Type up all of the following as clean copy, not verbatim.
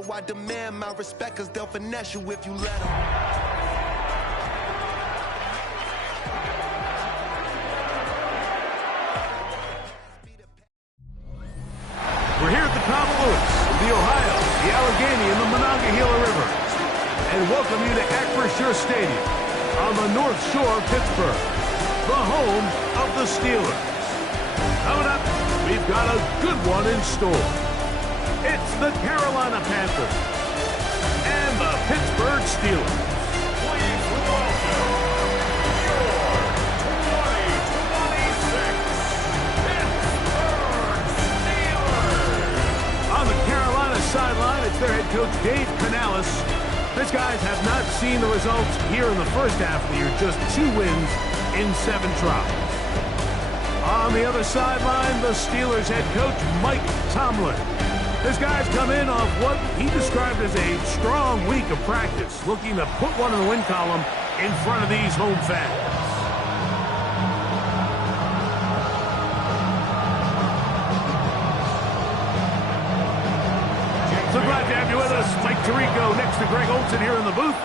So I demand my respect, cause they'll finesse you if you let them. We're here at the confluence of the Ohio, the Allegheny, and the Monongahela Rivers, and welcome you to Acrisure Stadium on the North Shore of Pittsburgh, the home of the Steelers. Coming up, we've got a good one in store. It's the Carolina Panthers and the Pittsburgh Steelers. Please welcome your 2026 Pittsburgh Steelers. On the Carolina sideline, it's their head coach, Dave Canales. These guys have not seen the results here in the first half of the year, just 2 wins in 7 tries. On the other sideline, the Steelers head coach, Mike Tomlin. This guy's come in off what he described as a strong week of practice, looking to put one in the win column in front of these home fans. So glad to have you with us. Mike Tirico next to Greg Olson here in the booth.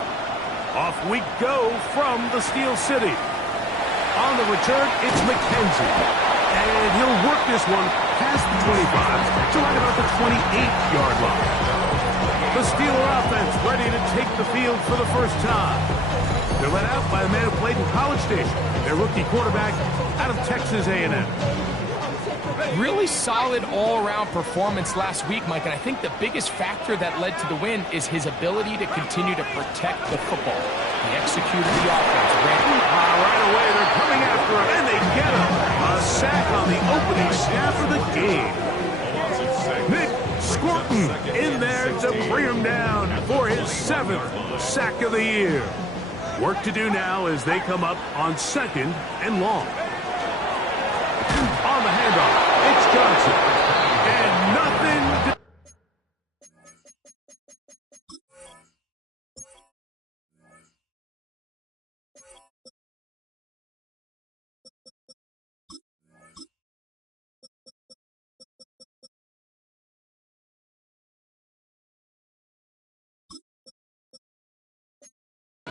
Off we go from the Steel City. On the return, it's McKenzie. And he'll work this one past the 25 to right about the 28-yard line. The Steeler offense ready to take the field for the first time. They're led out by a man who played in College Station, their rookie quarterback out of Texas A&M. Really solid all-around performance last week, Mike, and I think the biggest factor that led to the win is his ability to continue to protect the football. He executed the offense. Right away, they're coming after him, and they get him. A sack on the opening snap of the game. Nick Scorton in there to bring him down for his 7th sack of the year. Work to do now as they come up on 2nd and long. On the handoff, it's Johnson. And nothing to...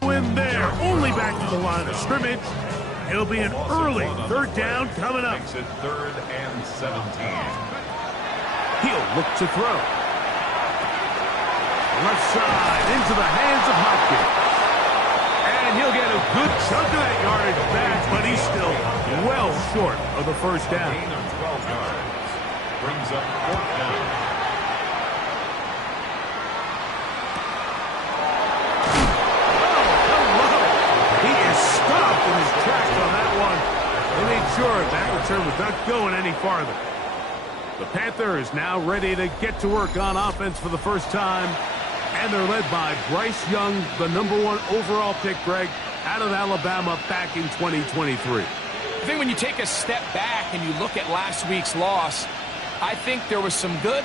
in there, only back to the line of scrimmage. It'll be an early 3rd down coming up. Makes it 3rd and 17. He'll look to throw. Left side into the hands of Hopkins. And he'll get a good chunk of that yardage back, but he's still well short of the first down. Gain of 12 yards. Brings up 4th down. Stopped in his tracks on that one. They made sure that return was not going any farther. The Panthers now ready to get to work on offense for the first time, and they're led by Bryce Young, the #1 overall pick, Greg, out of Alabama back in 2023. I think when you take a step back and you look at last week's loss, I think there was some good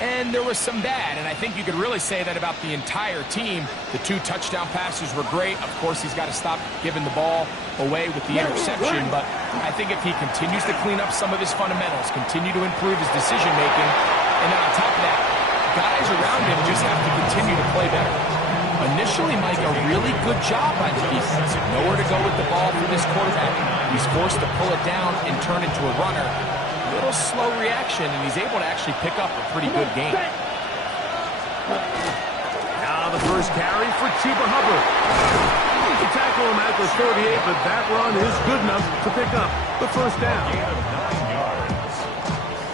and there was some bad, and I think you could really say that about the entire team. The 2 touchdown passes were great. Of course, he's got to stop giving the ball away with the interception, but I think if he continues to clean up some of his fundamentals, continue to improve his decision-making, and then on top of that, guys around him just have to continue to play better. Initially, Mike, a really good job by the defense. Nowhere to go with the ball for this quarterback. He's forced to pull it down and turn into a runner. A little slow reaction, and he's able to actually pick up a pretty good game. Now the first carry for Chuba Hubbard. He tackled him at the 38, but that run is good enough to pick up the first down. Gain of 9 yards.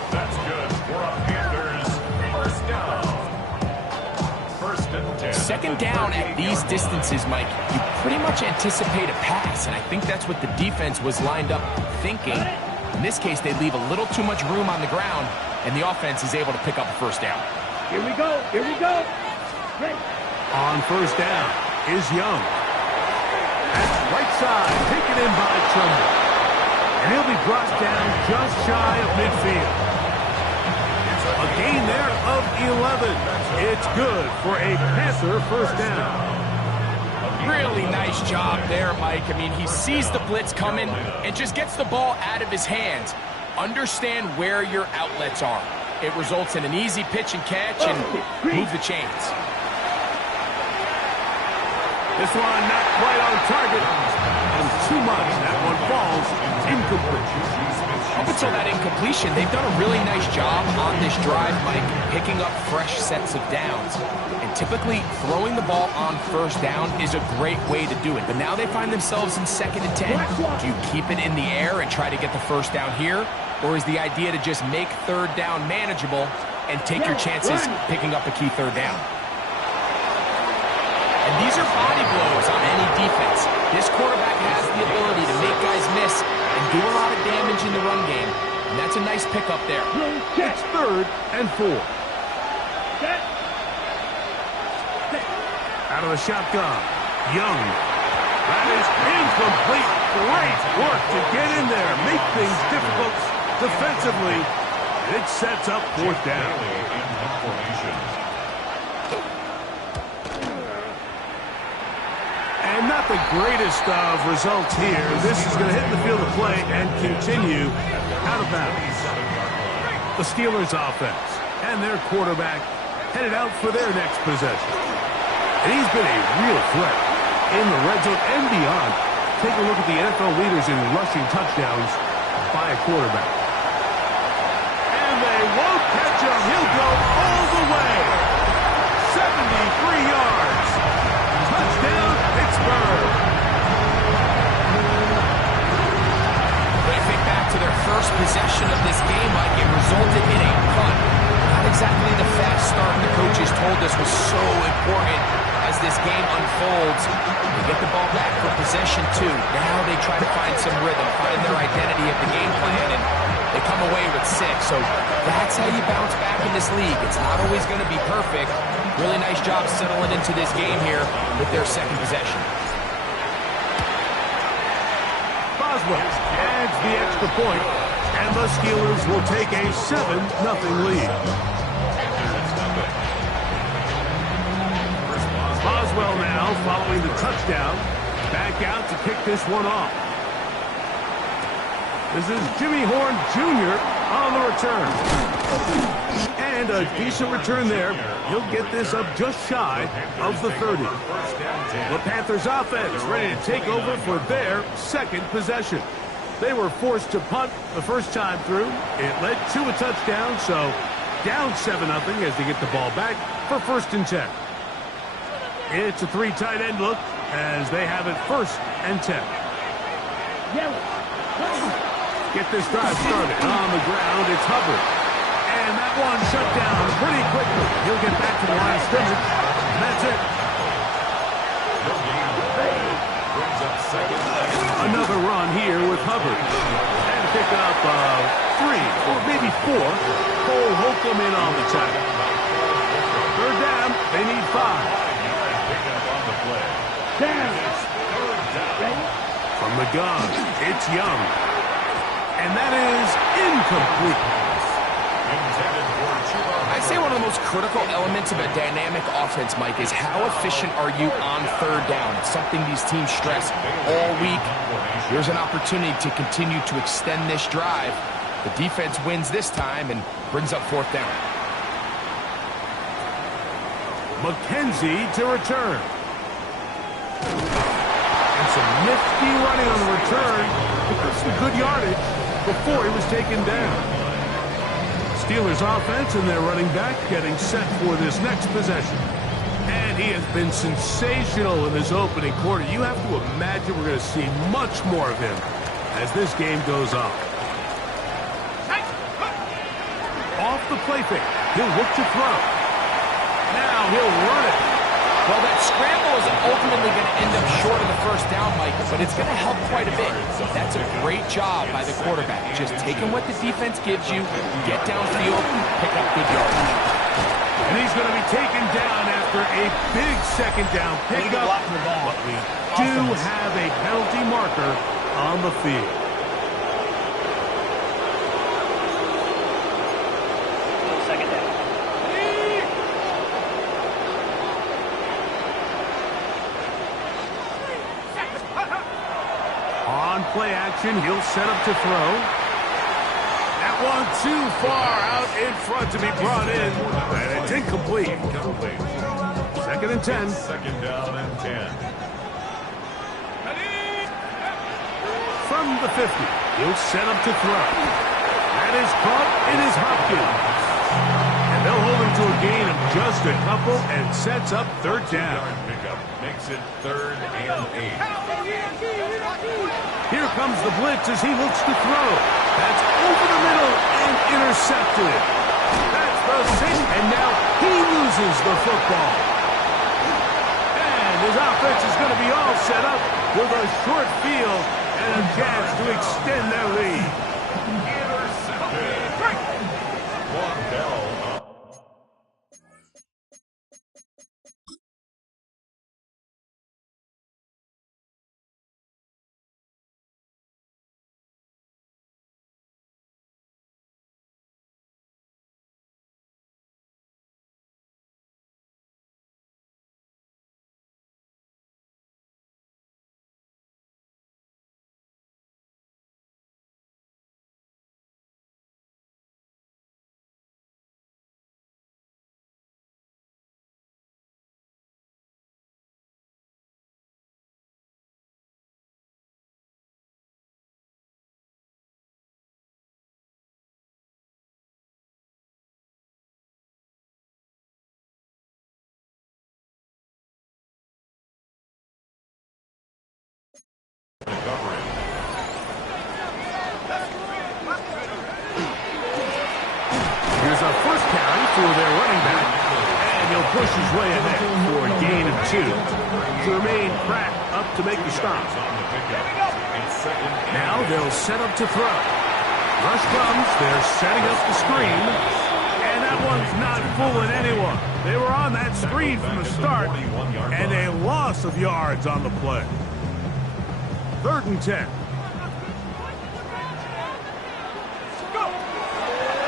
That's good for a Panthers first down. 1st and 10. 2nd down at these distances, Mike, you pretty much anticipate a pass, and I think that's what the defense was lined up thinking. In this case, they leave a little too much room on the ground, and the offense is able to pick up a first down. Here we go. Here we go. On first down is Young. That's right side, taken in by Trumbull. And he'll be brought down just shy of midfield. A gain there of 11. It's good for a Panther first down. Really nice job there, Mike. I mean, he sees the blitz coming and just gets the ball out of his hands. Understand where your outlets are. It results in an easy pitch and catch and move the chains. This one not quite on target. And too much. That one falls incomplete. Up until that incompletion, they've done a really nice job on this drive, Mike, picking up fresh sets of downs. And typically, throwing the ball on first down is a great way to do it. But now they find themselves in 2nd and 10. Do you keep it in the air and try to get the first down here? Or is the idea to just make 3rd down manageable and take your chances picking up a key 3rd down? And these are body blows on any defense. This quarterback has the ability to make guys miss and do a lot of damage in the run game. And that's a nice pickup there. It's 3rd and 4. Out of the shotgun. Young. That is incomplete. Great work to get in there. Make things difficult defensively. It sets up 4th down. And not the greatest of results here. This is going to hit the field of play and continue out of bounds. The Steelers offense and their quarterback headed out for their next possession. And he's been a real threat in the red zone and beyond. Take a look at the NFL leaders in rushing touchdowns by a quarterback. And they won't catch him. He'll go all the way. 73 yards. Touchdown, Pittsburgh. When I think back to their first possession of this game, Mike, it resulted in a punt. Not exactly the fast start the coaches told us was so important as this game unfolds. They get the ball back for possession 2. Now they try to find some rhythm, find their identity of the game plan, and they come away with 6. So that's how you bounce back in this league. It's not always going to be perfect. Really nice job settling into this game here with their 2nd possession. Boswell adds the extra point, and the Steelers will take a 7-0 lead. Boswell now following the touchdown. Back out to kick this one off. This is Jimmy Horn Jr. on the return. And a decent return there. He'll get this up just shy of the 30. The Panthers offense ready to take over for their 2nd possession. They were forced to punt the first time through. It led to a touchdown, so down 7-0 as they get the ball back for 1st and 10. It's a 3 tight end look as they have it 1st and 10. Get this drive started on the ground. It's Hubbard. And that one shut down pretty quickly. He'll get back to the line of scrimmage. And that's it. Another run here with Hubbard. And pick up 3 or maybe 4. Cole Holcomb in on the tackle. 3rd down. They need 5. From the gun, it's Young. And that is incomplete. I'd say one of the most critical elements of a dynamic offense, Mike, is how efficient are you on 3rd down? It's something these teams stress all week. Here's an opportunity to continue to extend this drive. The defense wins this time and brings up 4th down. McKenzie to return. And some nifty running on the return. But some good yardage before he was taken down. Steelers offense and their running back getting set for this next possession. And he has been sensational in this opening quarter. You have to imagine we're going to see much more of him as this game goes on. Off the play fake. He'll look to throw. Now he'll run it. Well, that scramble is ultimately going to end up short of the 1st down, Mike, but it's going to help quite a bit. That's a great job by the quarterback. Just taking what the defense gives you, get downfield, pick up good yardage. And he's going to be taken down after a big 2nd down pickup. But we do have a penalty marker on the field. Play action, he'll set up to throw. That one too far out in front to be brought in, and it's incomplete. Second and 10. Second down and 10. From the 50, he'll set up to throw. That is caught. It is Hopkins. And they'll hold him to a gain of just a couple and sets up third down. Pickup makes it 3rd and 8. Here comes the blitz as he looks to throw. That's over the middle and intercepted. That's the 6, and now he loses the football. And his offense is going to be all set up with a short field and a chance to extend their lead. Intercepted. Waddell up. Here's our first carry for their running back, and he'll push his way ahead for a gain of 2. Jermaine Pratt up to make the stop. Now they'll set up to throw. Rush comes, they're setting up the screen, and that one's not fooling anyone. They were on that screen from the start, and a loss of yards on the play. 3rd and 10.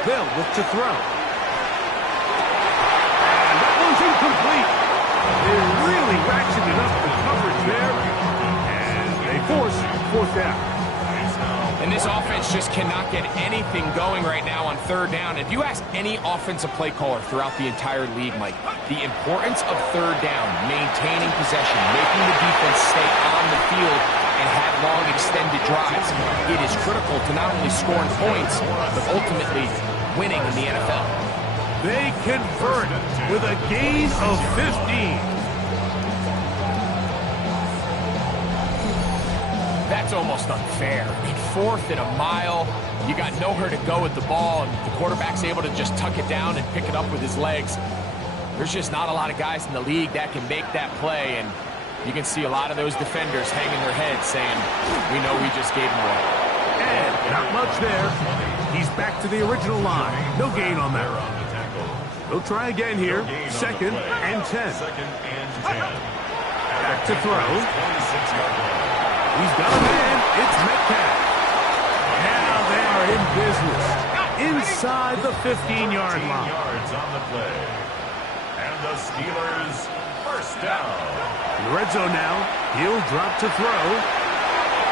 They'll look to throw. And that one's incomplete. They really ratcheted up the coverage there, and they force 4th down. And this offense just cannot get anything going right now on 3rd down. If you ask any offensive play caller throughout the entire league, Mike, the importance of 3rd down, maintaining possession, making the defense stay on the field, and have long extended drives, it is critical to not only scoring points, but ultimately winning in the NFL. They convert with a gain of 15. That's almost unfair. I mean, 4th and a mile, you got nowhere to go with the ball, and the quarterback's able to just tuck it down and pick it up with his legs. There's just not a lot of guys in the league that can make that play, and you can see a lot of those defenders hanging their heads saying, we know we just gave them away. And not much there. He's back to the original line. No gain on that. He'll try again here. 2nd and 10. Back to throw. He's got a man. It's Metcalf. Now they are in business. Inside the 15-yard line. Yards on the play. And the Steelers first down. In the red zone now. He'll drop to throw.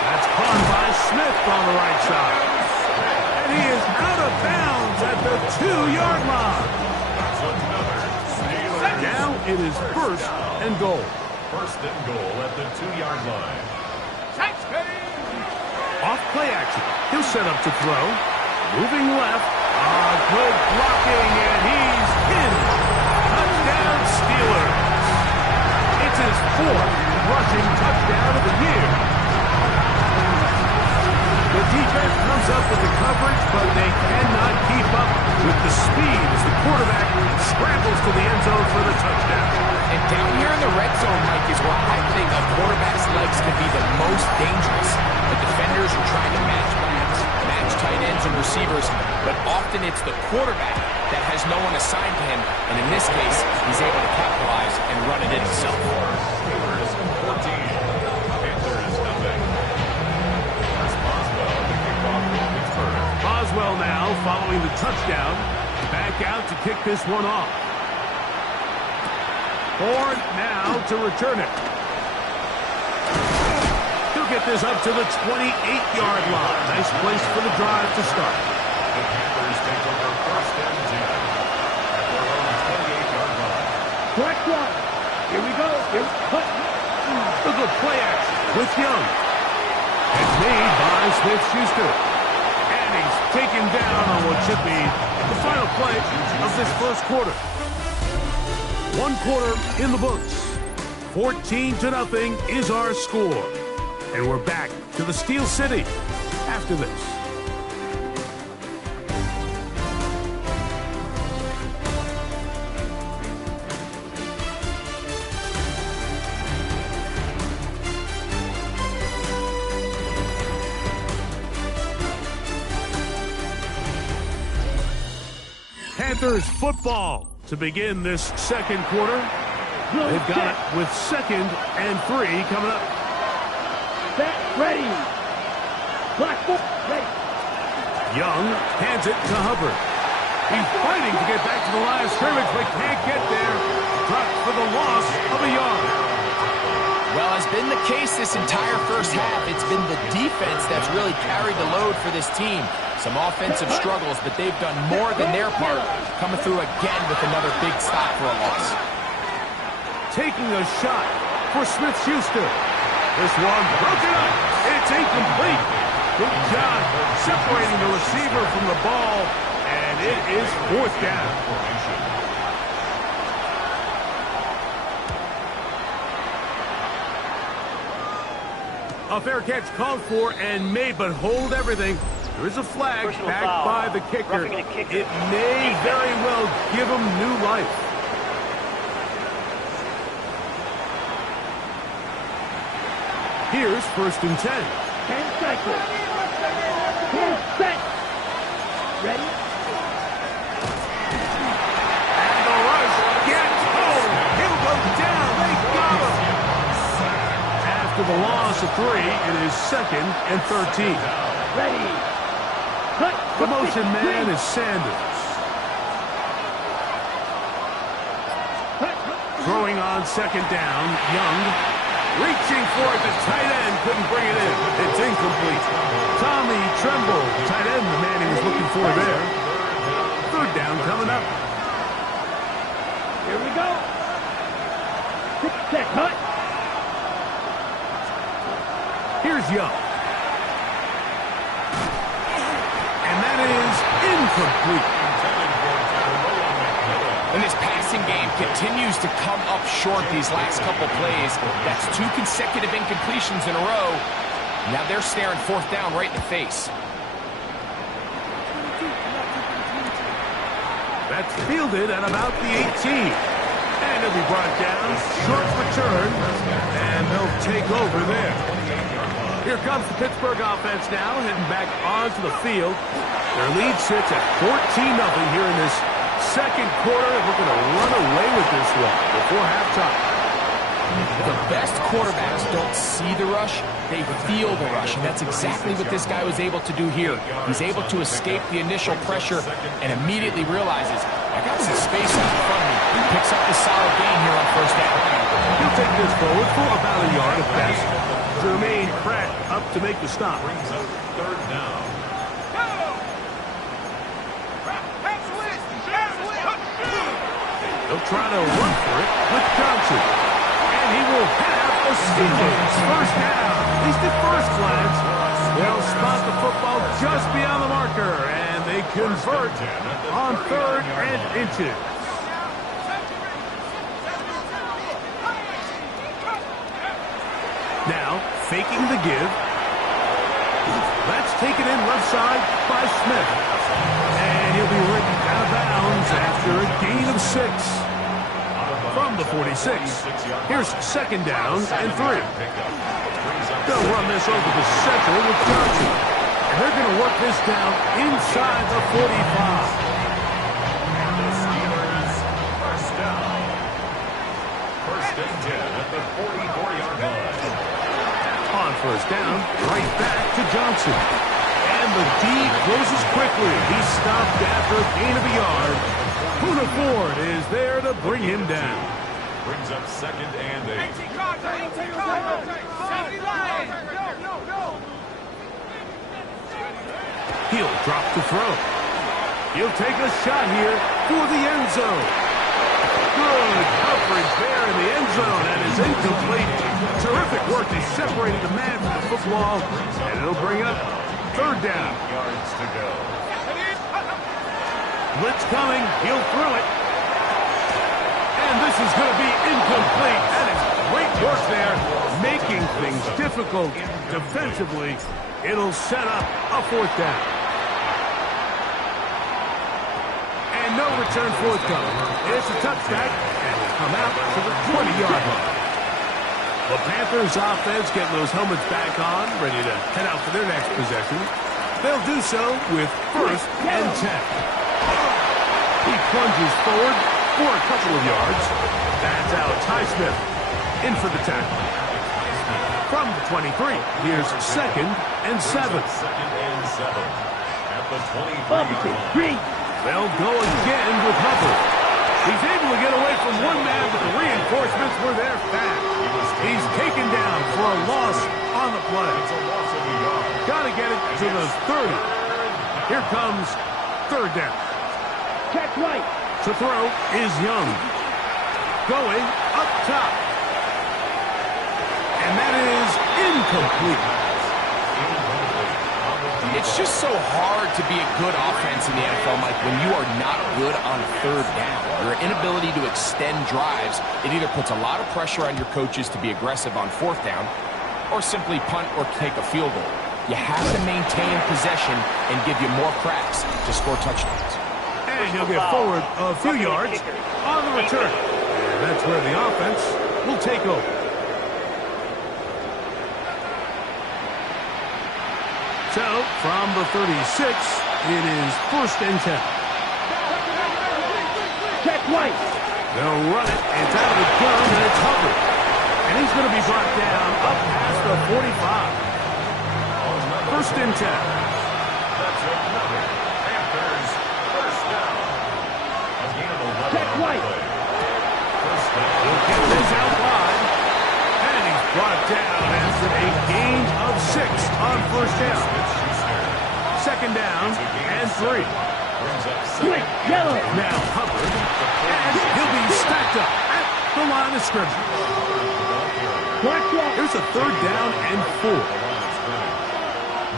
That's caught by Smith on the right side. And he is out of bounds at the 2-yard line. Now it is 1st and goal. 1st and goal at the 2-yard line. Off play action. He'll set up to throw. Moving left. Good blocking, and he's in. Touchdown Steelers. It's his 4th rushing touchdown of the year. The defense comes up with the coverage, but they cannot keep up with the speed as the quarterback scrambles to the end zone for the touchdown. And down here in the red zone, Mike, is where I think a quarterback's legs can be the most dangerous. The defenders are trying to match backs, match tight ends and receivers, but often it's the quarterback that has no one assigned to him, and in this case, he's able to capitalize and run it in himself. Steelers 14, Panthers nothing. Here's Boswell to kick off for Pittsburgh. Boswell now following the touchdown. Back out to kick this one off. Ford now to return it. He'll get this up to the 28-yard line. Nice place for the drive to start. Strike one. Here we go. Here's cut. A good play action with Young. It's made by Smith-Schuster. And he's taken down on what should be the final play of this first quarter. One quarter in the books. 14-0 is our score. And we're back to the Steel City after this. Panthers football to begin this second quarter. They've got it with 2nd and 3 coming up. Set, ready. Black foot, ready. Young hands it to Hubbard. He's fighting to get back to the line of scrimmage, but can't get there. Dropped for the loss of a yard. Well, has been the case this entire first half. It's been the defense that's really carried the load for this team. Some offensive struggles, but they've done more than their part, coming through again with another big stop for a loss. Taking a shot for Smith-Schuster. This one broken up. It's incomplete. Good job separating the receiver from the ball, and it is 4th down. A fair catch called for and made, but hold everything. There is a flag backed by the kicker. It may very well give him new life. Here's 1st and 10. 10 seconds. Set. Ready. And the rush gets home. He'll go down. They got him. After the loss of 3, it is 2nd and 13. Ready. Cut. The motion man is Sanders. Throwing on 2nd down, Young. Reaching for it, the tight end couldn't bring it in. It's incomplete. Tommy Tremble, tight end, the man he was looking for there. 3rd down coming up. Here we go. Set, cut. Here's Young. And that is incomplete. And this passing game continues to come up short these last couple plays. That's 2 consecutive incompletions in a row. Now they're staring 4th down right in the face. That's fielded at about the 18. And it'll be brought down. Short return. And they'll take over there. Here comes the Pittsburgh offense now, heading back onto the field. Their lead sits at 14-0 here in this second quarter. We're going to run away with this one before halftime. The best quarterbacks don't see the rush, they feel the rush, and that's exactly what this guy was able to do here. He's able to escape the initial pressure and immediately realizes, I got some space out in front of me. He picks up the solid gain here on 1st down. He'll take this forward for about a yard at best. Jermaine Pratt up to make the stop. Brings up 3rd down. They'll try to run for it with Johnson. And he will have a Steelers 1st down. At least at first glance. They'll spot the football just beyond the marker. And they convert on 3rd and inches. Now, faking the give. That's taken in left side by Smith. And he'll be written out of bounds after a gain of 6. From the 46. Here's 2nd down and 3. They'll run this over the center with Johnson. And they're going to work this down inside the 45. And the Steelers 1st down. 1st and 10 at the 44-yard line. On 1st down, right back to Johnson. And the D closes quickly. He's stopped after a gain of a yard. Poona Ford is there to bring him down. Brings up 2nd and 8. He'll drop the throw. He'll take a shot here for the end zone. Good coverage there in the end zone, and is incomplete. Terrific work. He separated the man from the football, and it'll bring up third down. Yards to go. Blitz coming. He'll throw it. And this is going to be incomplete. That is great work there, making things difficult defensively. It'll set up a fourth down. And no return forthcoming. It's a touchback, and will come out to the 20-yard line. The Panthers offense getting those helmets back on, ready to head out for their next possession. They'll do so with first and 10. He plunges forward for a couple of yards. That's Alex Highsmith in for the tackle. From the 23, here's second and 7. Second and 7 at the 23. They'll go again with Hubbard. He's able to get away from one man, but the reinforcements were there fast. He's taken down for a loss on the play. It's a loss of a yard. Got to get it to the 30. Here comes third down. Check right. To throw is Young. Going up top. And that is incomplete. It's just so hard to be a good offense in the NFL, Mike, when you are not good on third down. Your inability to extend drives, it either puts a lot of pressure on your coaches to be aggressive on fourth down or simply punt or take a field goal. You have to maintain possession and give you more cracks to score touchdowns. And he'll get forward a few yards on the return. And that's where the offense will take over. So, from the 36, it is first and 10. Check right. They'll run it. It's out of the gun, and it's Hubbard. And he's going to be brought down up past the 45. First and 10. That's another Panthers first down. A gain of 11 Check on the right. play. First down. He'll get this out wide. And he's brought down after a gain of 6 on first down. Second down and 3. Brings up Quick, second. yellow. Now Hubbard, and he'll be stacked up at the line of scrimmage. Black drop. Here's a third down and 4.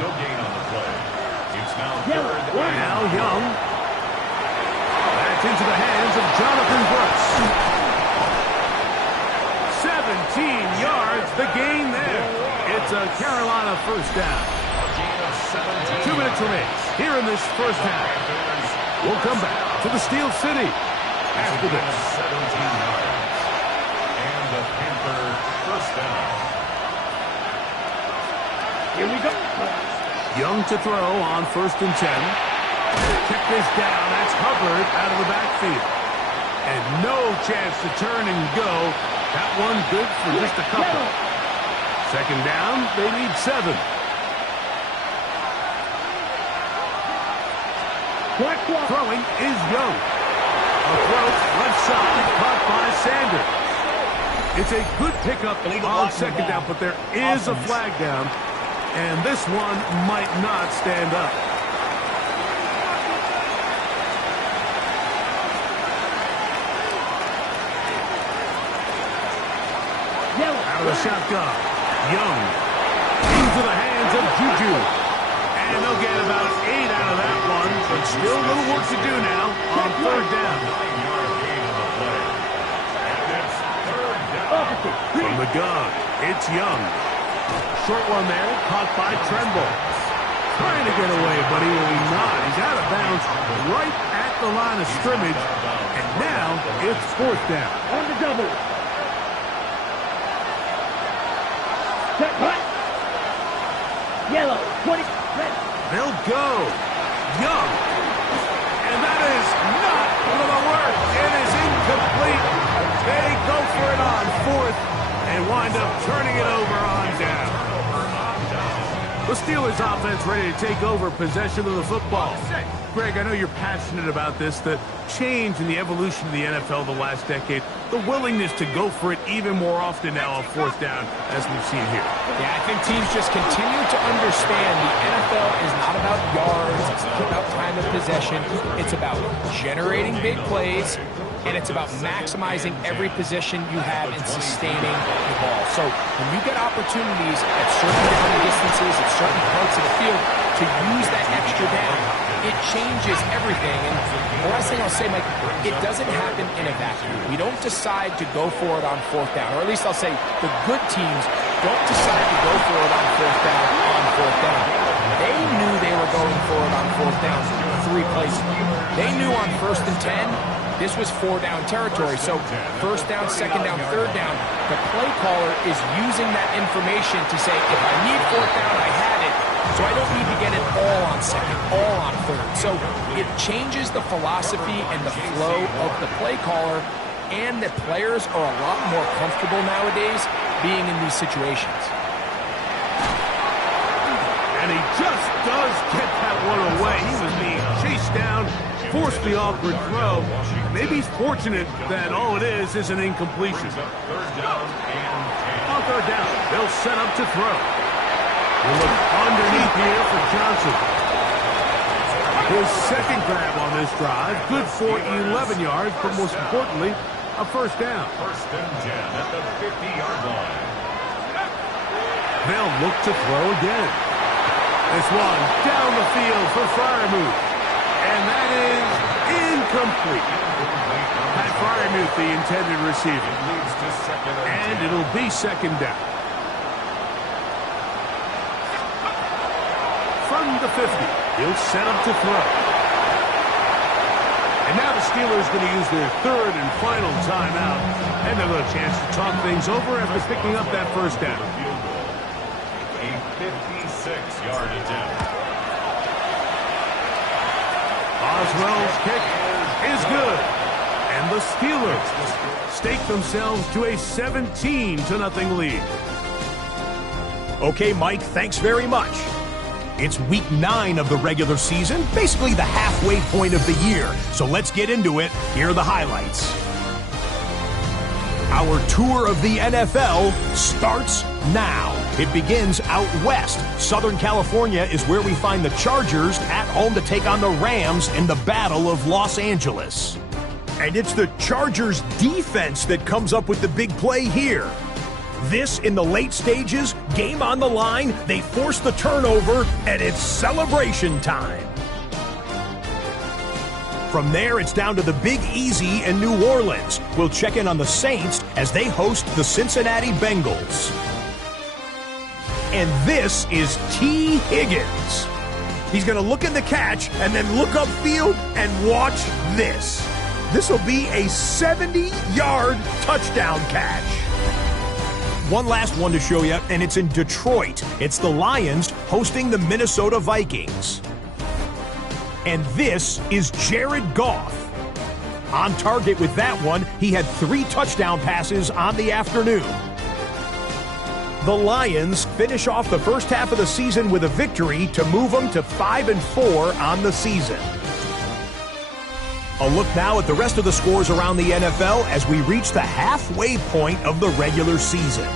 No gain on the play. It's now Yellow. third Black. and Now Young. That's into the hands of Jonathan Brooks. 17 yards, the gain there. It's a Carolina first down. 2 minutes remain here in this first half. We'll come back to the Steel City after this. 17 yards. And the Panther first down. Here we go. Young to throw on first and 10. Check this down. That's Hubbard out of the backfield. And no chance to turn and go. That one good for just a couple. Second down, they need 7. Black drop. Throwing is Young. Approach left side, caught by Sanders. It's a good pickup on second down, but there is a flag down, and this one might not stand up. Yellow. Out of the shotgun, Young into the hands of Juju. And they'll get about 8 out of that one, but still a little work to do now on third down. 9-yard gain on the play. And it's third down. Opposite. From the gun, it's Young. Short one there, caught by Tremble. Trying to get away, but he will not. He's out of bounds right at the line of scrimmage. And now it's fourth down. On the double. Check right. Yellow. 20. Red. They'll go. Young. And that is not going to work. It is incomplete. They go for it on fourth and wind up turning it over on down. The Steelers offense ready to take over possession of the football. Greg, I know you're passionate about this, the change in the evolution of the NFL the last decade, the willingness to go for it even more often now on fourth down, as we've seen here. Yeah, I think teams just continue to understand the NFL is not about yards, it's not about time of possession, it's about generating big plays and it's about maximizing every possession you have and sustaining the ball. So when you get opportunities at certain down distances, at certain parts of the field, to use that extra down, it changes everything. And the last thing I'll say, Mike, it doesn't happen in a vacuum. We don't decide to go for it on fourth down, or at least I'll say the good teams don't decide to go for it on fourth down. They knew they were going for it on fourth down 3 places. They knew on 1st and 10, this was 4-down territory. So 1st down, 2nd down, 3rd down, the play caller is using that information to say, if I need 4th down, I had it. So I don't need to get it all on 2nd, all on 3rd. So it changes the philosophy and the flow of the play caller, and the players are a lot more comfortable nowadays being in these situations. And he just does get that one away. He was being chased down, forced the awkward throw. Maybe he's fortunate that all it is an incompletion. On 3rd down, they'll set up to throw. We'll look underneath here for Johnson. His 2nd grab on this drive, good for 11 yards, but most importantly, a 1st down. 1st and 10 at the 50-yard line. They'll look to throw again. This one down the field for Freiermuth. And that is incomplete. Pat Freiermuth, the intended receiver. And it'll be 2nd down. From the 50, he'll set up to throw. And now the Steelers going to use their 3rd and final timeout. And they'll have a chance to talk things over after picking up that 1st down. A 56-yard attempt. Oswell's kick is good. And the Steelers stake themselves to a 17-0 lead. Okay, Mike, thanks very much. It's week 9 of the regular season, basically the halfway point of the year. So let's get into it. Here are the highlights. Our tour of the NFL starts now. It begins out west. Southern California is where we find the Chargers at home to take on the Rams in the Battle of Los Angeles. And it's the Chargers defense that comes up with the big play here. This in the late stages, game on the line, they force the turnover, and it's celebration time. From there, it's down to the Big Easy in New Orleans. We'll check in on the Saints as they host the Cincinnati Bengals. And this is T. Higgins. He's going to look in the catch and then look upfield and watch this. This will be a 70-yard touchdown catch. One last one to show you, and it's in Detroit. It's the Lions hosting the Minnesota Vikings. And this is Jared Goff. On target with that one, he had 3 touchdown passes on the afternoon. The Lions finish off the first half of the season with a victory to move them to 5-4 on the season. A look now at the rest of the scores around the NFL as we reach the halfway point of the regular season.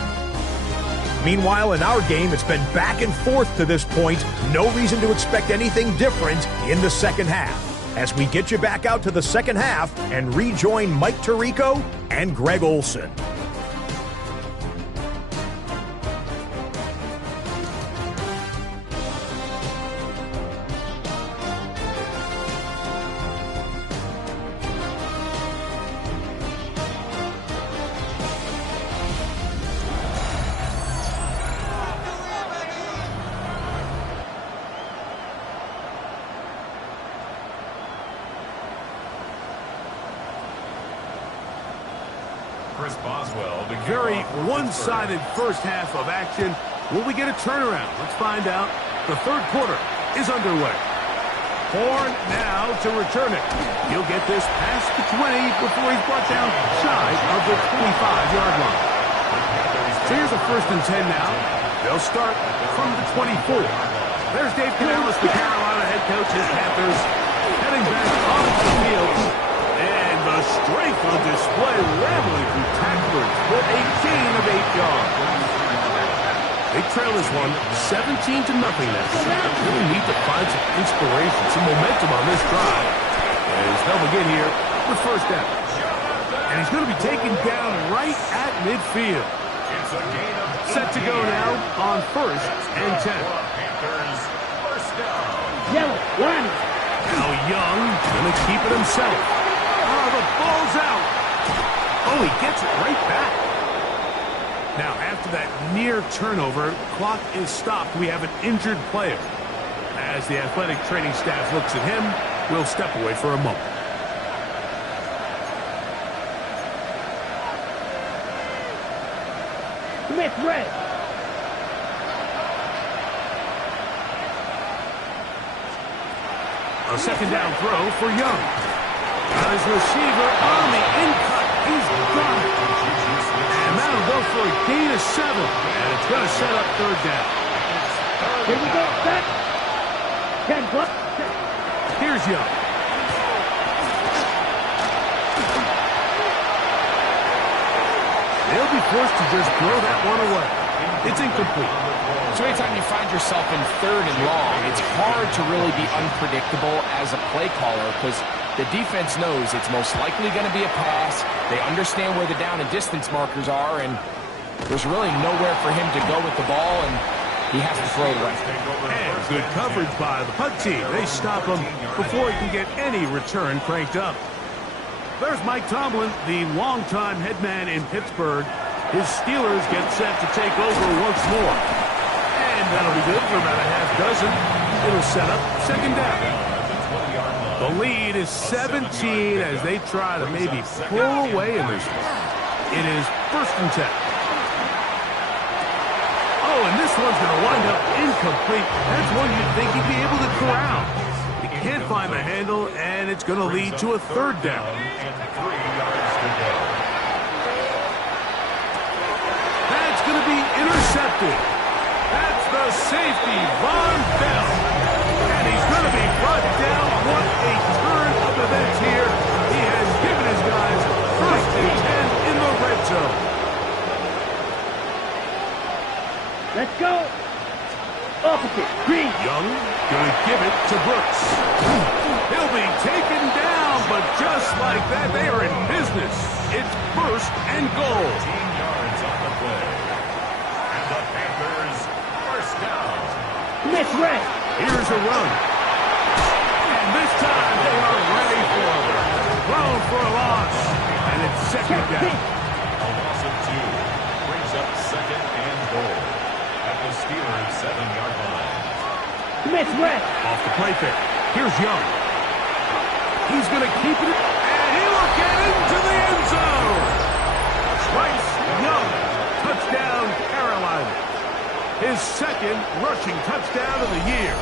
Meanwhile, in our game, it's been back and forth to this point. No reason to expect anything different in the second half. As we get you back out to the second half and rejoin Mike Tirico and Greg Olson. Very one-sided first half of action. Will we get a turnaround? Let's find out. The third quarter is underway. Horn now to return it. He'll get this past the 20 before he's brought down shy of the 25-yard line. So here's a 1st and 10 now. They'll start from the 24. There's Dave Canales, the Carolina head coach, his Panthers, heading back onto the field. And the strength on display, rambling through tacklers for a gain of 8 yards. They trail this one 17-0 now. Really need to find some inspiration, some momentum on this drive. As they'll begin here with 1st down. And he's going to be taken down right at midfield. It's a gain of 8 Set to go now on 1st and 10. Panthers, first down. Yellow, line. Now Young going to keep it himself. Oh, the ball's out. Oh, he gets it right back. Now, after that near turnover, clock is stopped. We have an injured player. As the athletic training staff looks at him, we'll step away for a moment. Smith red. A second down throw for Young. Got his receiver on the in-cut. He's got it. And that'll go for a gain of 7. And it's going to set up 3rd down. Here we go. Set. 10 plus. Here's Young. They'll be forced to just throw that one away. It's incomplete. So anytime you find yourself in 3rd and long, it's hard to really be unpredictable as a play caller because the defense knows it's most likely going to be a pass. They understand where the down and distance markers are, and there's really nowhere for him to go with the ball, and he has to throw it away. And good coverage by the punt team. They stop him before he can get any return cranked up. There's Mike Tomlin, the longtime head man in Pittsburgh. His Steelers get set to take over once more. And that'll be good for about a half dozen. It'll set up 2nd down. The lead is 17 as they try to maybe pull away in this one. It is 1st and 10. Oh, and this one's going to wind up incomplete. That's one you'd think he'd be able to corral. He can't find the handle, and it's going to lead to a 3rd down. And 3 yards to go. That's going to be intercepted. That's the safety, Von Bell. And he's going to be brought down. What a turn of events here. He has given his guys 1st and 10 in the red zone. Let's go. Opposite. Green. Young going to give it to Brooks. He'll be taken down, but just like that, they are in business. It's 1st and goal. 15 yards on the play. And the Panthers, first down. Smith red. Here's a run. And this time they are ready for it. Thrown for a loss. And it's 2nd down. A loss of 2 brings up 2nd and goal at the Steelers' 7-yard line. Smith red. Off the play fake. Here's Young. He's going to keep it, and he will get into the end zone. Bryce Young, touchdown Carolina. His 2nd rushing touchdown of the year.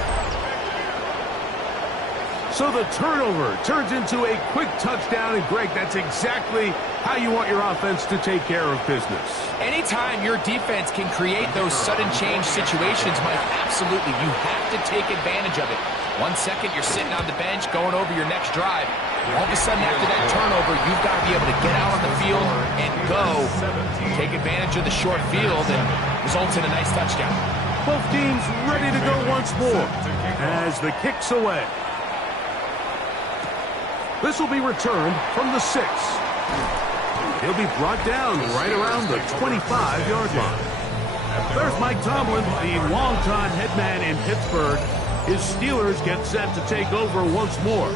So the turnover turns into a quick touchdown, and Greg, that's exactly how you want your offense to take care of business. Anytime your defense can create those sudden change situations, Mike, absolutely, you have to take advantage of it. 1 second, you're sitting on the bench going over your next drive. All of a sudden, after that turnover, you've got to be able to get out on the field and go. Take advantage of the short field and results in a nice touchdown. Both teams ready to go once more as the kick's away. This will be returned from the 6. He'll be brought down right around the 25-yard line. There's Mike Tomlin, the longtime head man in Pittsburgh. His Steelers get set to take over once more.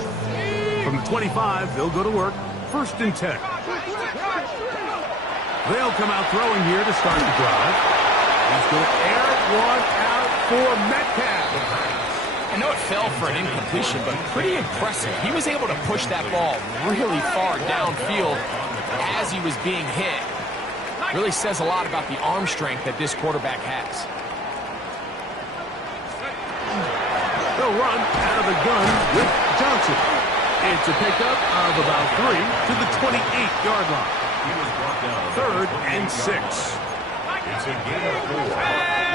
From the 25, they'll go to work. 1st and 10. They'll come out throwing here to start the drive. He's going to air one out for Metcalf. I know it fell for an incompletion, but pretty impressive. He was able to push that ball really far downfield as he was being hit. Really says a lot about the arm strength that this quarterback has. They'll run out of the gun with Johnson. It's a pickup of about 3 to the 28-yard line. He was brought down. 3rd and 6. It's a gain of 4.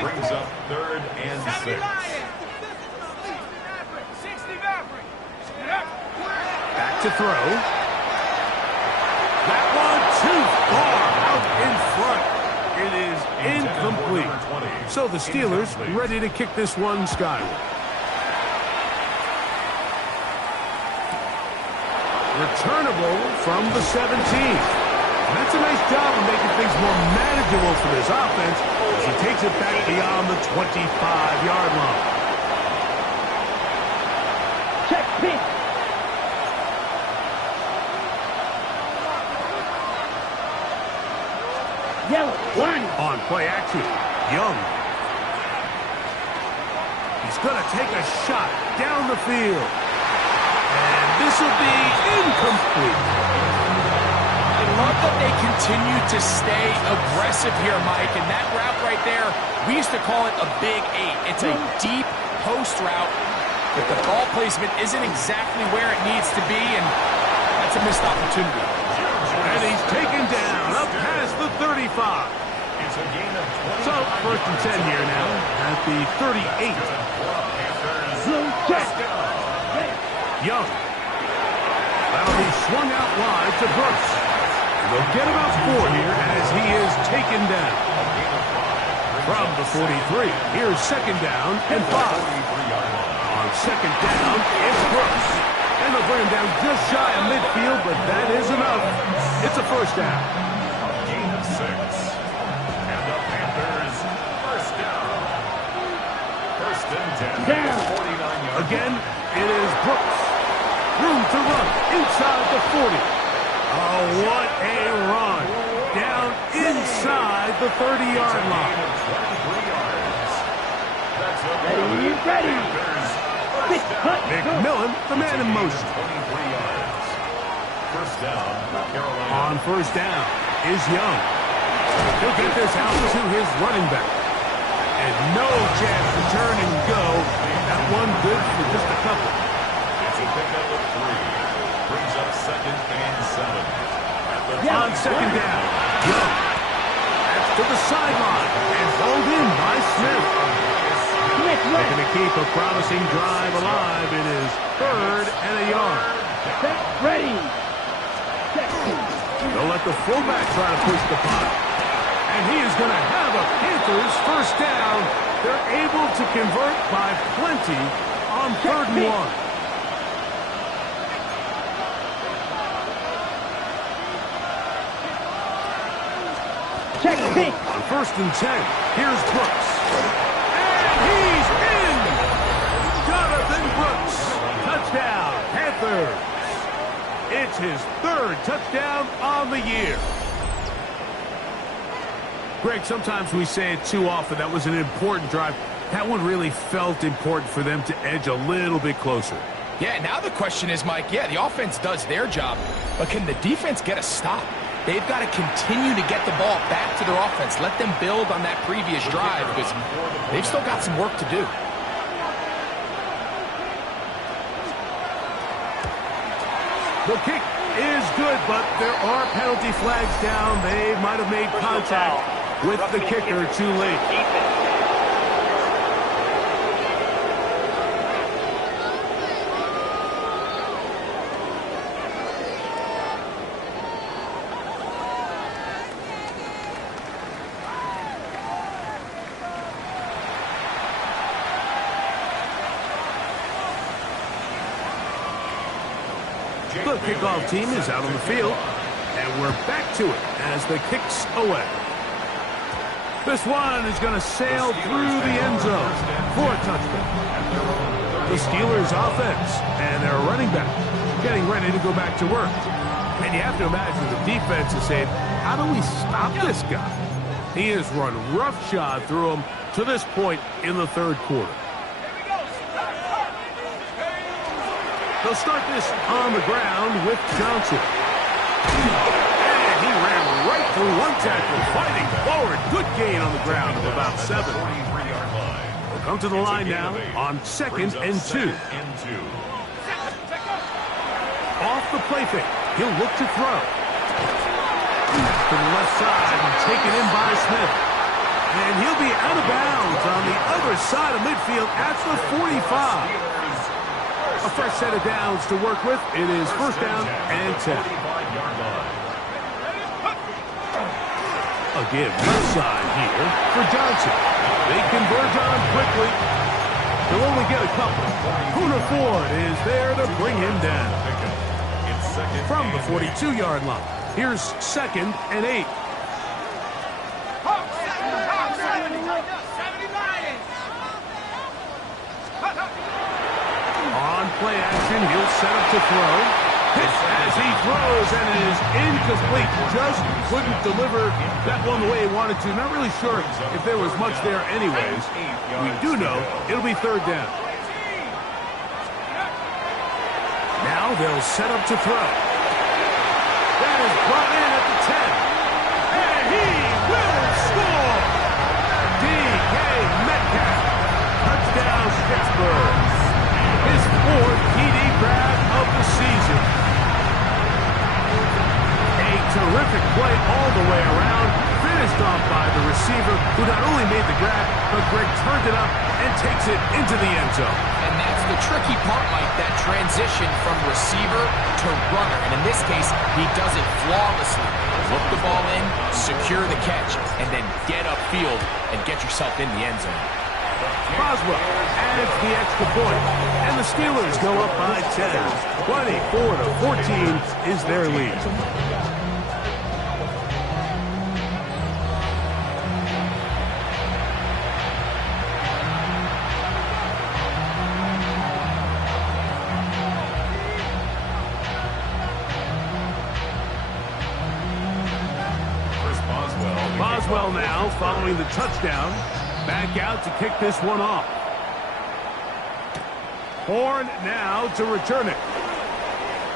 Brings up 3rd and 6. Back to throw. That one too far out in front. It is incomplete. So the Steelers ready to kick this one skyward. Returnable from the 17. And that's a nice job of making things more manageable for this offense as he takes it back beyond the 25-yard line. Check pitch. Yellow, one. On play action, Young. He's going to take a shot down the field. And this will be incomplete. I love that they continue to stay aggressive here, Mike. And that route right there, we used to call it a big 8. It's a deep post route, but the ball placement isn't exactly where it needs to be, and that's a missed opportunity. And he's taken down up past the 35. So, 1st and 10 here now at the 38. Young. That'll be swung out wide to Brooks. They'll get about 4 here as he is taken down. From the 43, here's 2nd down and 5. On 2nd down, it's Brooks. And they'll bring him down just shy of midfield, but that is enough. It's a 1st down. Gain of 6. And the Panthers, 1st down. 1st and 10. Down. 49-yard. Again, it is Brooks. Room to run inside the 40. Oh, what a run. Down inside the 30-yard line. 23 yards. That's a Ready. McMillan, the man in motion. 23 yards. 1st down, Carolina. On 1st down is Young. He'll get this out to his running back. And no chance to turn and go. That one good for just a couple. It's a pickup of 3. Brings up 2nd and 7. On 2nd down, Young. That's to the sideline and hauled in by Smith. They're going to keep a promising drive alive. It is 3rd and a yard. Ready. They'll let the fullback try to push the punt. And he is going to have a Panthers 1st down. They're able to convert by plenty on 3rd and 1. Check pitch. On 1st and 10, here's Brooks. And he's in! Jonathan Brooks. Touchdown, Panthers. It's his 3rd touchdown on the year. Greg, sometimes we say it too often. That was an important drive. That one really felt important for them to edge a little bit closer. Yeah, now the question is, Mike, yeah, the offense does their job, but can the defense get a stop? They've got to continue to get the ball back to their offense. Let them build on that previous drive because they've still got some work to do. The kick is good, but there are penalty flags down. They might have made contact with the kicker too late. The kickoff team is out on the field, and we're back to it as the kick's away. This one is going to sail through the end zone for a touchdown. The Steelers offense and their running back getting ready to go back to work. And you have to imagine the defense is saying, how do we stop this guy? He has run roughshod through him to this point in the 3rd quarter. They'll start this on the ground with Johnson. And he ran right through one tackle, fighting forward. Good gain on the ground of about 7. They'll come to the line now on 2nd and 2. Off the play fake, he'll look to throw. To the left side and taken in by Smith. And he'll be out of bounds on the other side of midfield at the 45. A fresh set of downs to work with. It is 1st down and 10. Again, left side here for Johnson. They converge on quickly. They'll only get a couple. Poona Ford is there to bring him down. From the 42-yard line. Here's 2nd and 8. On play action, he'll set up to throw. Hits as he throws, and it is incomplete. Just couldn't deliver that one the way he wanted to. Not really sure if there was much there anyways. We do know it'll be 3rd down. Now they'll set up to throw. That is brought in at the 10. And he will score! D.K. Metcalf. Touchdown, Pittsburgh. His 4th TD grab of the season. A terrific play all the way around. Finished off by the receiver, who not only made the grab, but Greg turned it up and takes it into the end zone. And that's the tricky part, Mike, that transition from receiver to runner. And in this case, he does it flawlessly. Look the ball in, secure the catch, and then get upfield and get yourself in the end zone. Boswell adds the extra point, and the Steelers go up by 10. 24-14 is their lead. Boswell now following the touchdown. Back out to kick this one off. Horn now to return it.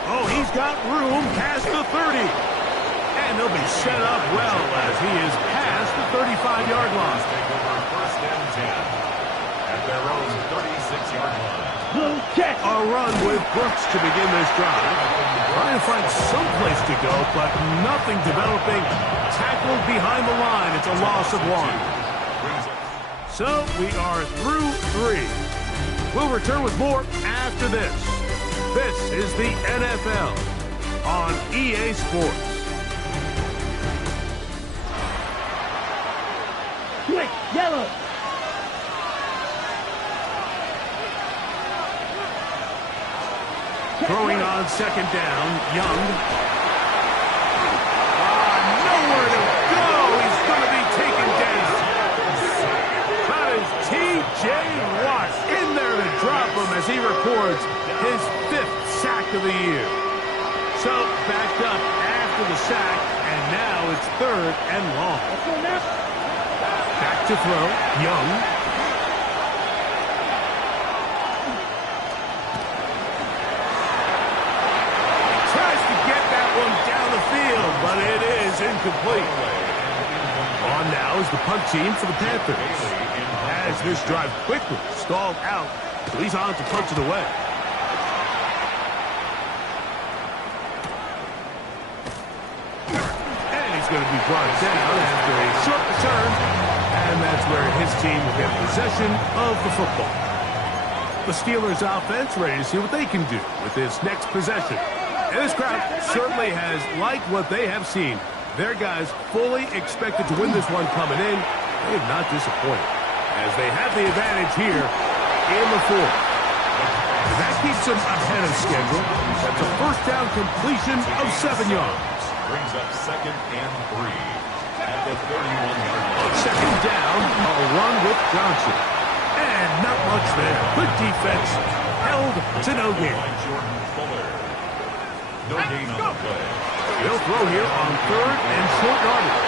Oh, he's got room past the 30. And he'll be set up well as he is past the 35-yard line. Take over 1st and 10 at their own 36-yard line. A run with Brooks to begin this drive. Trying to find some place to go, but nothing developing. Tackled behind the line. It's a loss of 1. So we are through 3. We'll return with more after this. This is the NFL on EA Sports. Quick, yellow. Throwing on 2nd down, Young. Nowhere to go. He's going to be taken down. That is T.J. Watt in there to drop him as he records his 5th sack of the year. So backed up after the sack, and now it's 3rd and long. Back to throw, Young. But it is incomplete. On now is the punt team for the Panthers. As this drive quickly stalled out, so he's on to punch it away. And he's going to be brought down after a short return. And that's where his team will get possession of the football. The Steelers offense ready to see what they can do with this next possession. And this crowd certainly has liked what they have seen. Their guys fully expected to win this one coming in. They have not disappointed, as they have the advantage here in the 4th. That keeps them ahead of schedule. That's a 1st down completion of 7 yards. Brings up 2nd and 3 at the 31-yard line. 2nd down, a run with Johnson. And not much there. Good defense. Held to no gain. No gain on the play. He'll throw here on 3rd and short yardage.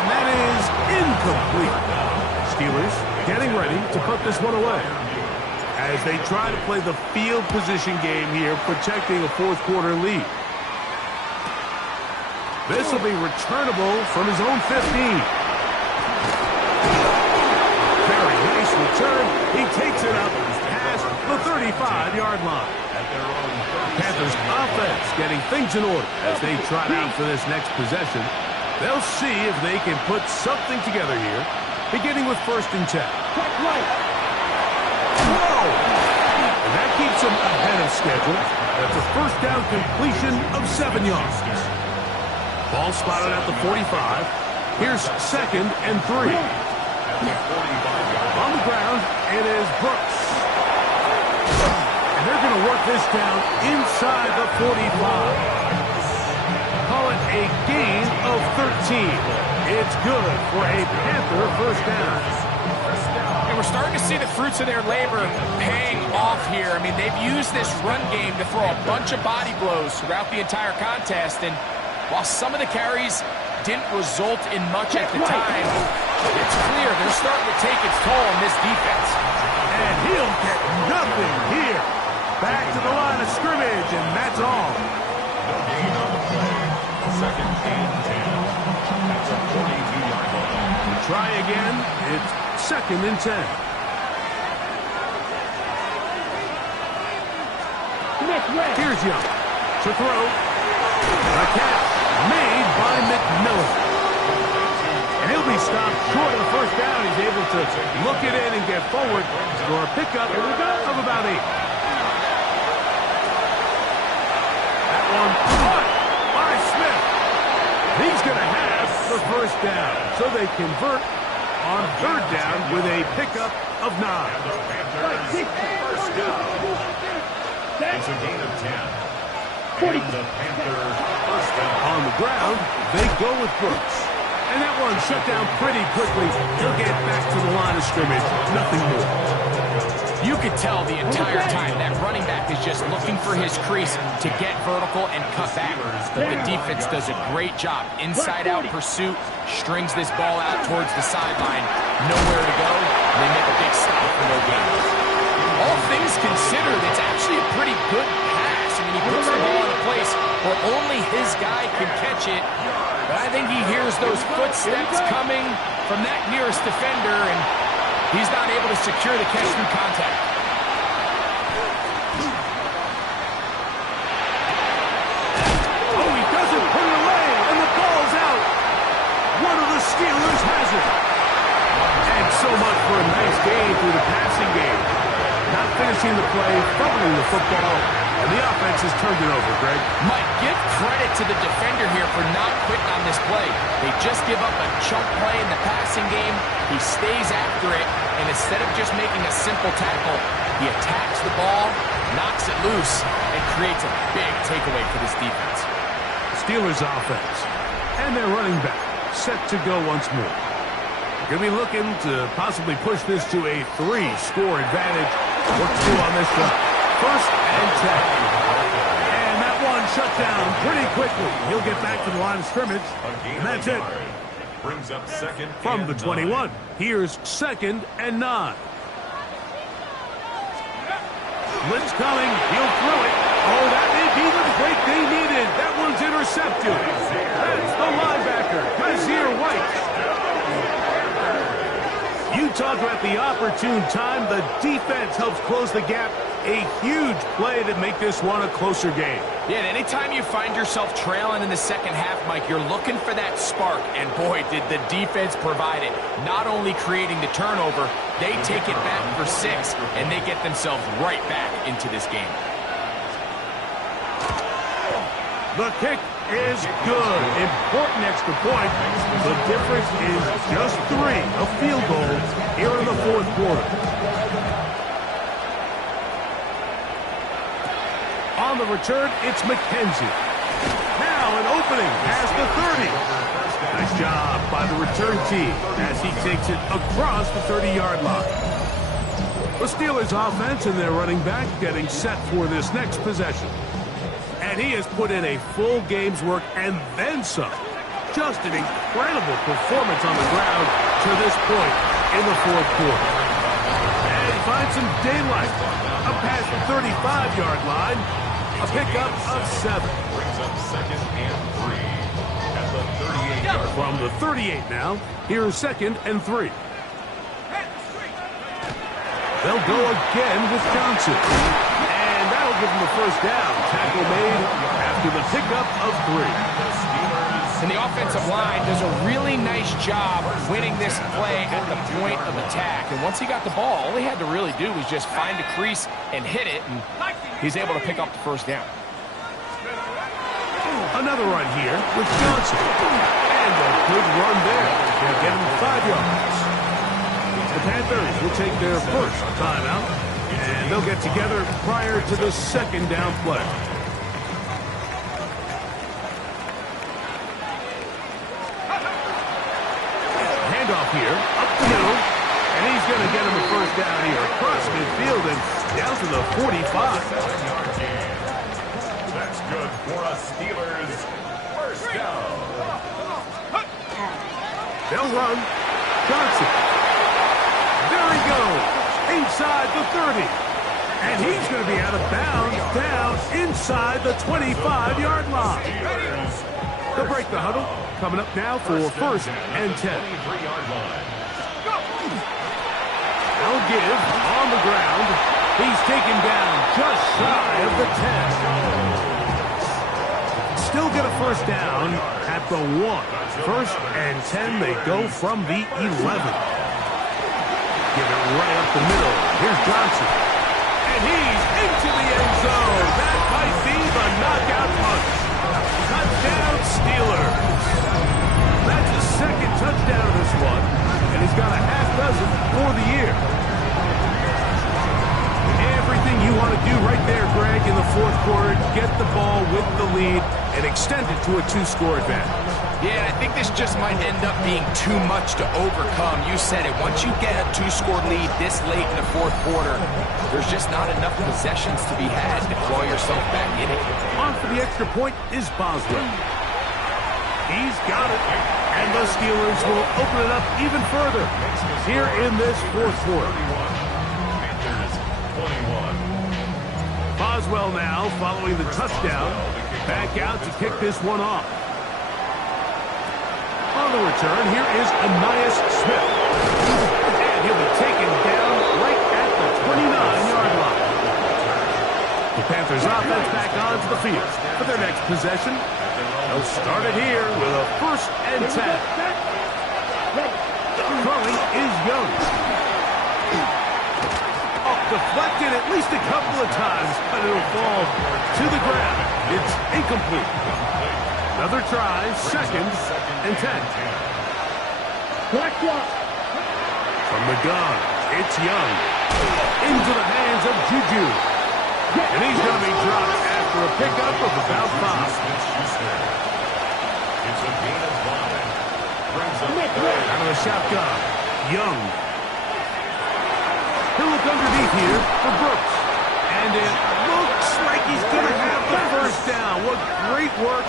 And that is incomplete. Steelers getting ready to put this one away as they try to play the field position game here, protecting a 4th quarter lead. This will be returnable from his own 15. Very nice return. He takes it up past the 35-yard line. Panthers offense getting things in order as they trot out for this next possession. They'll see if they can put something together here, beginning with 1st and 10. Whoa! And that keeps them ahead of schedule. That's a 1st down completion of 7 yards. Ball spotted at the 45. Here's 2nd and 3. On the ground, it is Brooks. And they're going to work this down inside the 45. Call it a gain of 13. It's good for a Panther first down. And we're starting to see the fruits of their labor paying off here. I mean, they've used this run game to throw a bunch of body blows throughout the entire contest. And while some of the carries didn't result in much at the time, it's clear they're starting to take its toll on this defense. And he'll get nothing here. Back to the line of scrimmage, and that's all. No gain on the play. Second and 10. That's a 42-yard line. Try again. It's second and 10. Here's Young to throw. A catch made by McMillan. And he'll be stopped short of the first down. He's able to look it in and get forward for a pickup of about 8. That one caught by Smith. He's going to have the first down. So they convert on third down with a pickup of 9. The Panthers first down. It's a gain of 10. And the Panthers first down. On the ground, they go with Brooks. And that one shut down pretty quickly. He'll get back to the line of scrimmage. Nothing more. You could tell the entire time that running back is just looking for his crease to get vertical and cut back. But the defense does a great job. Inside-out pursuit, strings this ball out towards the sideline. Nowhere to go. They make a big stop for no gain. All things considered, it's actually a pretty good pass. I mean, he puts the ball in a place where only his guy can catch it. But I think he hears those footsteps coming from that nearest defender, and he's not able to secure the catch through contact. Oh, he doesn't put it away, and the ball's out. One of the Steelers has it. And so much for a nice gain through the passing game. Not finishing the play, fumbling the football, and the offense has turned it over, Greg. Mike, give credit to the defender here for not quitting on this play. They just give up a chunk play in the passing game. He stays after it, and instead of just making a simple tackle, he attacks the ball, knocks it loose, and creates a big takeaway for this defense. Steelers offense, and their running back set to go once more. Going to be looking to possibly push this to a 3-score advantage. What to do on this one? First and 10. And that one shut down pretty quickly. He'll get back to the line of scrimmage, and that's it. Brings up second From the and 21, 9. here's second and 9. Blitz coming. He'll throw it. Oh, that may be the break they needed. That one's intercepted. That's the linebacker, Kazir White. You talk about the opportune time. The defense helps close the gap. A huge play to make this one a closer game. Yeah, and anytime you find yourself trailing in the second half, Mike, you're looking for that spark. And boy, did the defense provide it. Not only creating the turnover, they take it back for 6, and they get themselves right back into this game. The kick is good. Important extra point. The difference is just 3, a field goal here in the fourth quarter. On the return, it's McKenzie. Now an opening past the 30. Nice job by the return team as he takes it across the 30-yard line. The Steelers offense and their running back getting set for this next possession. And he has put in a full game's work and then some. Just an incredible performance on the ground to this point in the fourth quarter. And he finds some daylight. Up past the 35-yard line. A pickup of 7. Brings up second and 3 at the 38-yard line. From the 38 now, here's second and 3. They'll go again with Johnson. And that'll give him the first down. Tackle made after the pickup of 3. And the offensive line does a really nice job winning this play at the point of attack. And once he got the ball, all he had to really do was just find a crease and hit it, and he's able to pick up the first down. Another run here with Johnson. And a good run there. They'll get him 5 yards. The Panthers will take their first timeout, and they'll get together prior to the second down play. handoff here, up the middle, and he's going to get him a first down here across midfield and down to the 45. That's good for a Steelers first down. They'll run. Johnson. There he goes. Inside the 30. And he's going to be out of bounds down inside the 25-yard line. They'll break the huddle. Coming up now for first and 10. They'll give on the ground. He's taken down just shy of the 10. Still get a first down at the 1. First and 10, they go from the 11. Give it right up the middle. Here's Johnson. And he's into the end zone. That might be the knockout punch. Touchdown, Steelers. That's the second touchdown of this one. And he's got a half dozen for the year. Everything you want to do right there, Greg, in the fourth quarter, get the ball with the lead and extend it to a 2-score advantage. Yeah, and I think this just might end up being too much to overcome. You said it. Once you get a 2-score lead this late in the fourth quarter, there's just not enough possessions to be had to claw yourself back in it. On for the extra point is Boswell. He's got it. And the Steelers will open it up even further here in this fourth quarter. Panthers 21. Boswell now following the touchdown. Back out to kick this one off. On the return, here is Anias Smith. And he'll be taken down right at the 29-yard line. The Panthers offense back onto the field for their next possession. They'll start it here with a first and 10. Throwing is Young. Deflected at least a couple of times, but it'll fall to the ground. It's incomplete. Another try, second and 10. From the gun, it's Young. Into the hands of Juju. And he's going to be dropped after a pickup of about 5. It's a gain of 5. Out of the shotgun, Young. He'll look underneath here for Brooks. And it looks like he's going to have the first down. What great work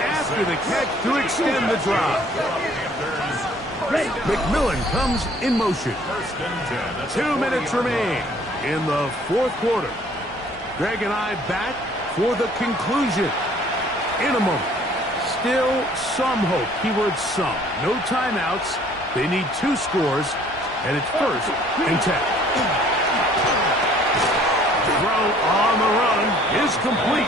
after the catch to extend the drive. McMillan comes in motion. 2 minutes remain in the fourth quarter. Greg and I back for the conclusion in a moment. Still some hope. Keyword some. No timeouts. They need 2 scores. And it's first and 10. Throw on the run is complete.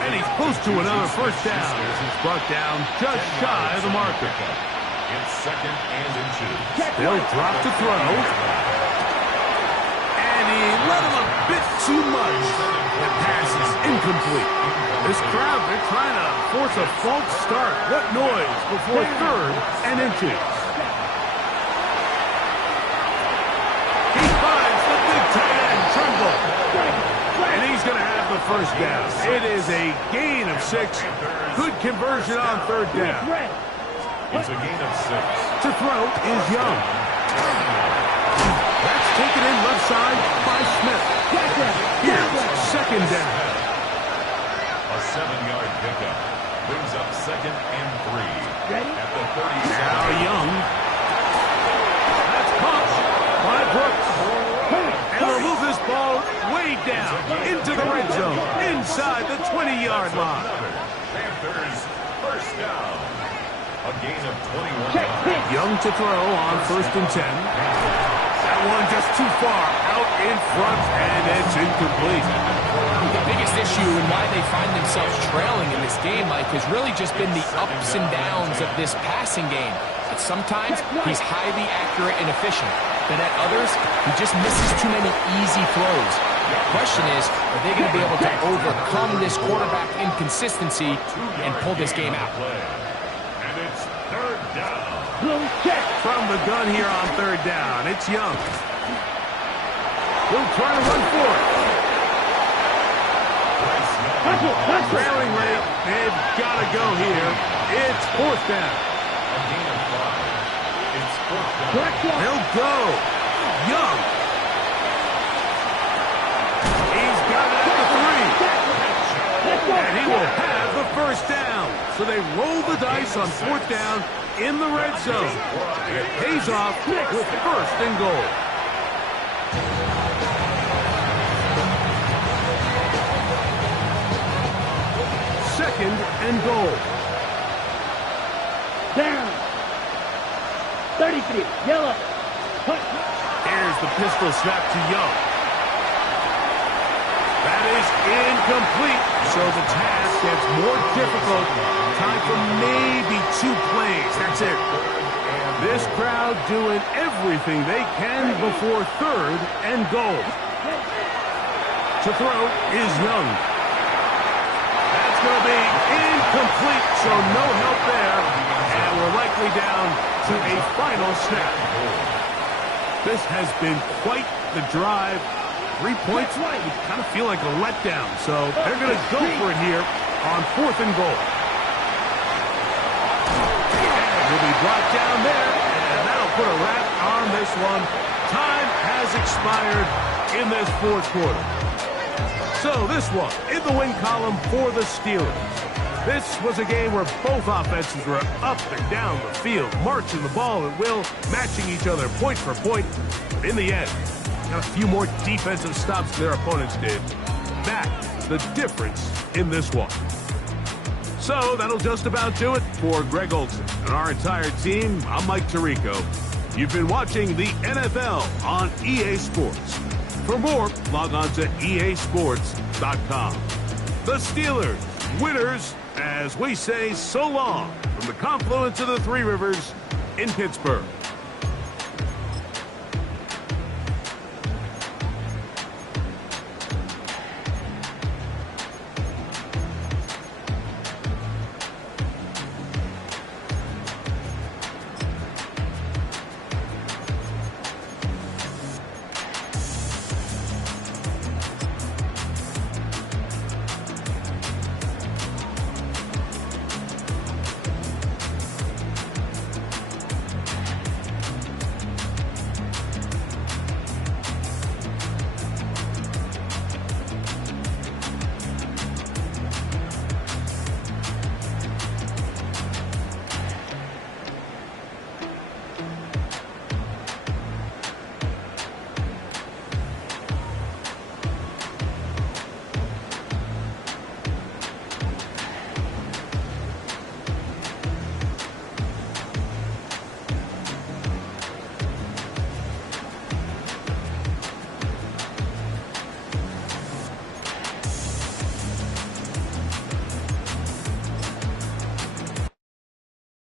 And he's close to another first down as he's brought down just shy of the marker. It's second and 2. They'll drop to throw. And he let him a bit too much. The pass is incomplete. This crowd, they're trying to force a false start. What noise before third and inches. And he's going to have the first down. It is a gain of 6. Good conversion on third down. It's a gain of 6. To throw is Young. That's taken in left side by Smith. Here's second down. A 7-yard pickup brings up second and 3. At the 37. Now Young. That's pumped by Brooks. And they'll move this ball way down into the red zone, inside the 20-yard line. Panthers first down. A gain of 21. Young to throw on first and 10. That one just too far out in front, and it's incomplete. The biggest issue and why they find themselves trailing in this game, Mike, has really just been the ups and downs of this passing game. But sometimes he's highly accurate and efficient. But at others, he just misses too many easy throws. The question is, are they going to be able to overcome this quarterback inconsistency and pull this game out? And it's third down. From the gun here on third down, it's Young. He'll try to run for it. Trailing rate, they've got to go here. It's fourth down. A gain of 5. It's He'll go. Young. He's got it at the 3. And he will have the first down. So they roll the dice on 4th down in the red zone. And it pays off with 1st and goal. Second and goal. Down. 33. Yellow. Punt. Here's the pistol snap to Young. That is incomplete. So the task gets more difficult. Time for maybe 2 plays. That's it. This crowd doing everything they can before 3rd and goal. To throw is Young. That's going to be incomplete, so no help there. And we're likely down to a final snap. This has been quite the drive. 3 points, you kind of feel like a letdown. So they're going to go for it here on 4th and goal. And he'll be brought down there, and that'll put a wrap on this one. Time has expired in this 4th quarter. So this one in the win column for the Steelers. This was a game where both offenses were up and down the field, marching the ball at will, matching each other point for point. But in the end, got a few more defensive stops than their opponents did. That's the difference in this one. So that'll just about do it for Greg Olsen and our entire team. I'm Mike Tirico. You've been watching the NFL on EA Sports. For more, log on to easports.com. The Steelers, winners, as we say so long from the confluence of the 3 rivers in Pittsburgh.